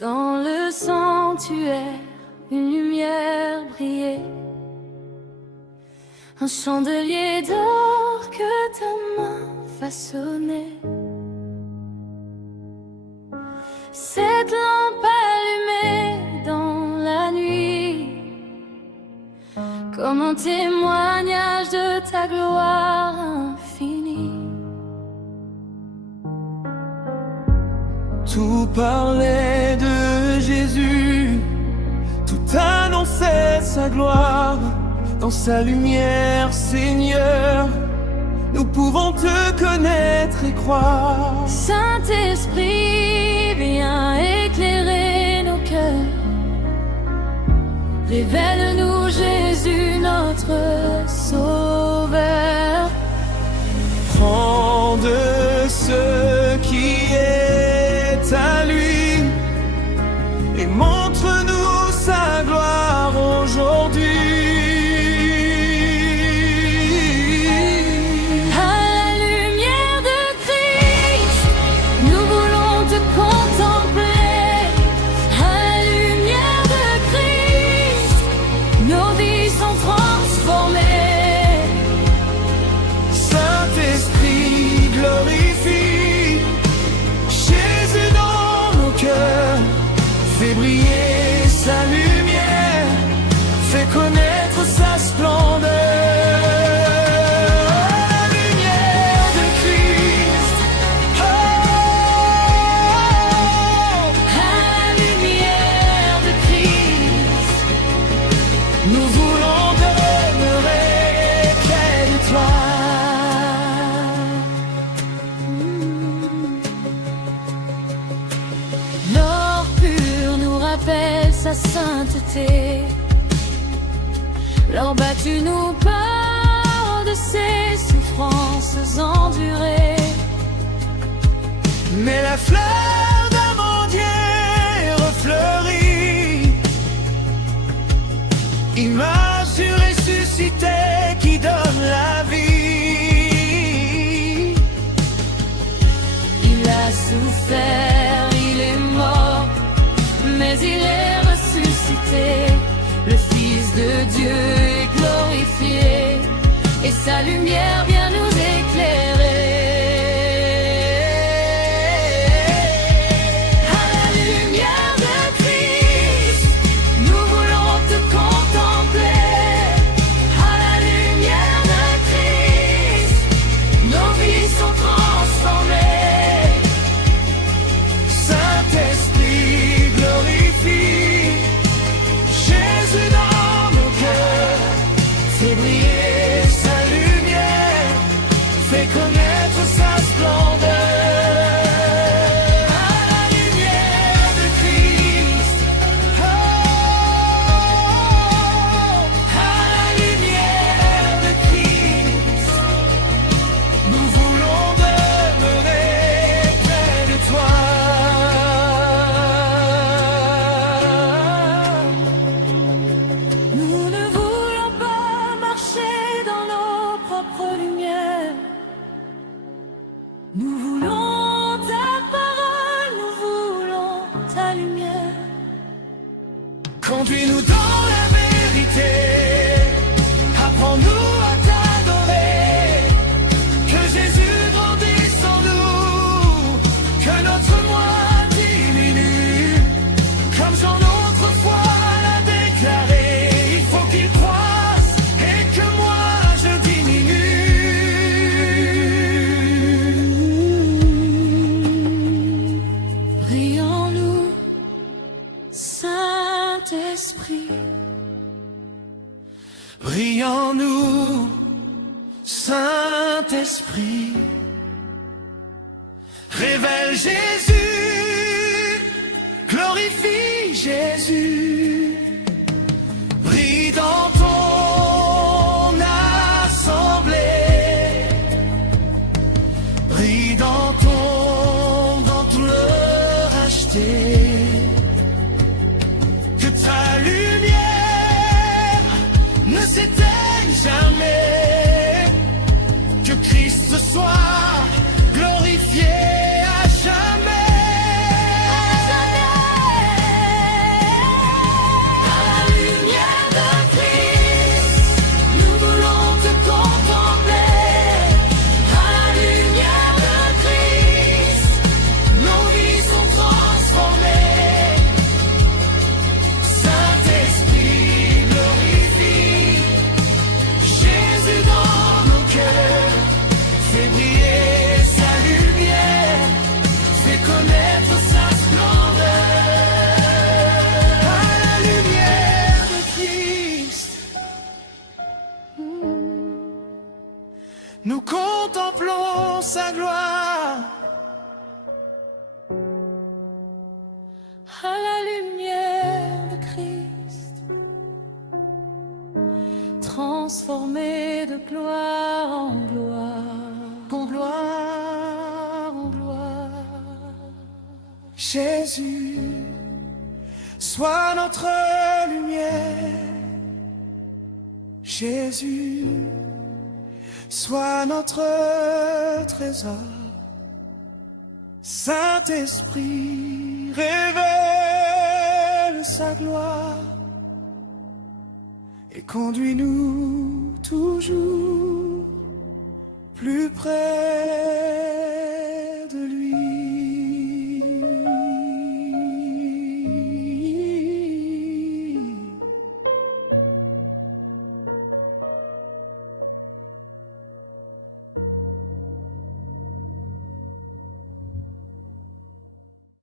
Dans le sanctuaire, une lumière brillait, un chandelier d'or que ta main façonnait. Cette lampe allumée dans la nuit, comme un témoignage de ta gloire infinie. Tout parlait de Jésus, tout annonçait sa gloire. Dans sa lumière, Seigneur, nous pouvons te connaître et croire. Saint-Esprit, viens éclairer nos cœurs. Révèle-nous Jésus, notre Sauveur. Prends de ce qui est à lui et montre-nous sa gloire aujourd'hui. Fais briller sa lumière, fais connaître sa splendeur. La lumière de Christ, oh, à la lumière de Christ, nous voulons demeurer près de toi. L'or pur nous rappelle sa sainteté. L'or battu nous parle de ses souffrances endurées. Mais la fleur d'amandier refleurit, image du ressuscité qui donne la vie. Il a souffert, il est mort, mais il est ressuscité. Le Fils de Dieu est glorifié et sa lumière vient nous éclairer. À la lumière de Christ, nous voulons te contempler. À la lumière de Christ, nos vies sont transformées. Saint-Esprit, glorifie Jésus dans nos cœurs. Fais briller sa lumière, fais connaître sa splendeur. À la lumière de Christ, oh, à la lumière de Christ, nous voulons demeurer près de toi. Nous ne voulons pas marcher dans nos propres lumières. Nous voulons ta parole, nous voulons ta lumière. Conduis-nous dans la vérité, apprends-nous à t'adorer. Que Jésus grandisse en nous, que notre moi diminue. Comme Jean autrefois l'a déclaré, il faut qu'il croisse et que moi je diminue. Brille en nous, Saint-Esprit. Brille en nous, Saint-Esprit. Révèle Jésus, glorifie Jésus. Brille dans ton assemblée. Brille dans tout le racheté. Que ta lumière ne s'éteigne jamais. Que Christ soit glorifié à jamais. transformés de gloire en gloire. Jésus, sois notre lumière. Jésus, sois notre trésor. Saint-Esprit, révèle sa gloire et conduis-nous toujours plus près